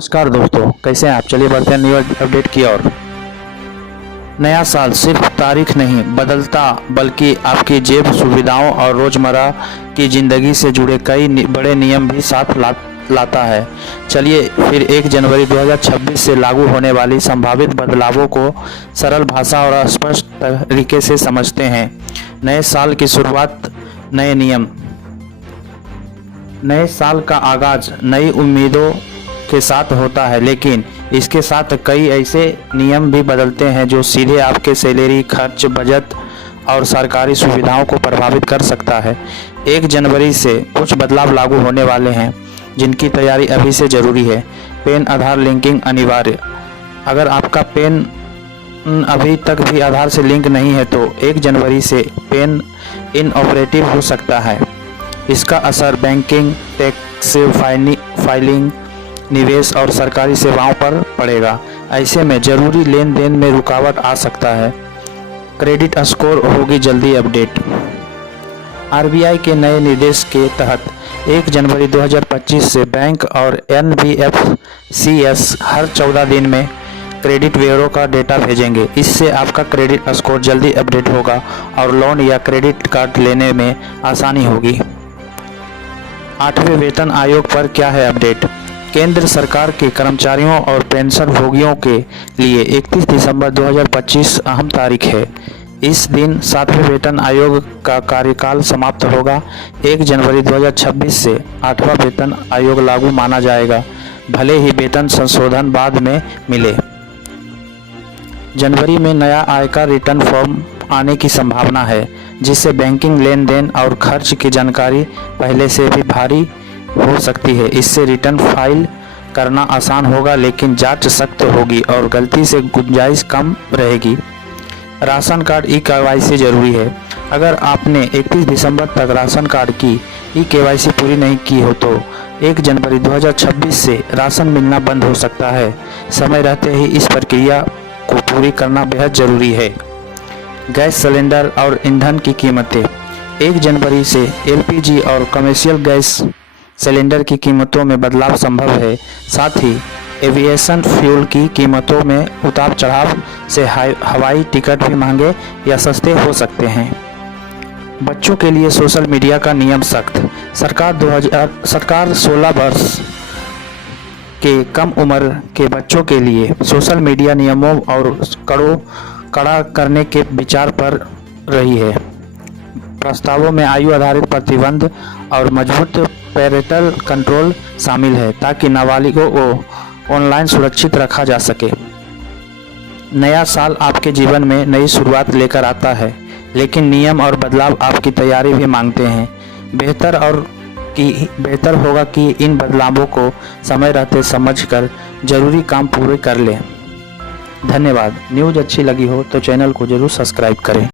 नमस्कार दोस्तों, कैसे हैं आप। चलिए बढ़ते हैं न्यू अपडेट की ओर। नया साल सिर्फ तारीख नहीं बदलता, बल्कि आपकी जेब, सुविधाओं और रोज़मर्रा की ज़िंदगी से जुड़े कई बड़े नियम भी साथ लाता है। चलिए फिर 1 जनवरी 2026 से लागू होने वाली संभावित बदलावों को सरल भाषा और स्पष्ट तरीके से समझते हैं। नए साल की शुरुआत, नए नियम। नए साल का आगाज़ नई उम्मीदों के साथ होता है, लेकिन इसके साथ कई ऐसे नियम भी बदलते हैं जो सीधे आपके सैलरी, खर्च, बजट और सरकारी सुविधाओं को प्रभावित कर सकता है। 1 जनवरी से कुछ बदलाव लागू होने वाले हैं जिनकी तैयारी अभी से ज़रूरी है। पैन आधार लिंकिंग अनिवार्य। अगर आपका पैन अभी तक भी आधार से लिंक नहीं है तो 1 जनवरी से पैन इनऑपरेटिव हो सकता है। इसका असर बैंकिंग, टैक्स फाइलिंग, निवेश और सरकारी सेवाओं पर पड़ेगा। ऐसे में जरूरी लेन देन में रुकावट आ सकता है। क्रेडिट स्कोर होगी जल्दी अपडेट। आरबीआई के नए निर्देश के तहत 1 जनवरी 2025 से बैंक और एनबीएफसीएस हर 14 दिन में क्रेडिट ब्यूरो का डेटा भेजेंगे। इससे आपका क्रेडिट स्कोर जल्दी अपडेट होगा और लोन या क्रेडिट कार्ड लेने में आसानी होगी। 8वें वेतन आयोग पर क्या है अपडेट। केंद्र सरकार के कर्मचारियों और पेंशन भोगियों के लिए 31 दिसंबर 2025 अहम तारीख है। इस दिन 7वें वेतन आयोग का कार्यकाल समाप्त होगा। 1 जनवरी 2026 से 8वां वेतन आयोग लागू माना जाएगा, भले ही वेतन संशोधन बाद में मिले। जनवरी में नया आयकर रिटर्न फॉर्म आने की संभावना है, जिससे बैंकिंग लेन देन और खर्च की जानकारी पहले से भी भारी हो सकती है। इससे रिटर्न फाइल करना आसान होगा, लेकिन जांच सख्त होगी और गलती से गुंजाइश कम रहेगी। राशन कार्ड ई-केवाईसी जरूरी है। अगर आपने 31 दिसंबर तक राशन कार्ड की ई-केवाईसी पूरी नहीं की हो तो 1 जनवरी 2026 से राशन मिलना बंद हो सकता है। समय रहते ही इस प्रक्रिया को पूरी करना बेहद जरूरी है। गैस सिलेंडर और ईंधन की कीमतें। 1 जनवरी से एलपीजी और कमर्शियल गैस सिलेंडर की कीमतों में बदलाव संभव है। साथ ही एविएशन फ्यूल की कीमतों में उतार चढ़ाव से हवाई टिकट भी महंगे या सस्ते हो सकते हैं। बच्चों के लिए सोशल मीडिया का नियम सख्त। सरकार 16 वर्ष के कम उम्र के बच्चों के लिए सोशल मीडिया नियमों और कड़ा करने के विचार पर रही है। प्रस्तावों में आयु आधारित प्रतिबंध और मजबूत पेरेंटल कंट्रोल शामिल है, ताकि नाबालिगों को ऑनलाइन सुरक्षित रखा जा सके। नया साल आपके जीवन में नई शुरुआत लेकर आता है, लेकिन नियम और बदलाव आपकी तैयारी भी मांगते हैं। बेहतर होगा कि इन बदलावों को समय रहते समझकर जरूरी काम पूरे कर लें। धन्यवाद। न्यूज़ अच्छी लगी हो तो चैनल को जरूर सब्सक्राइब करें।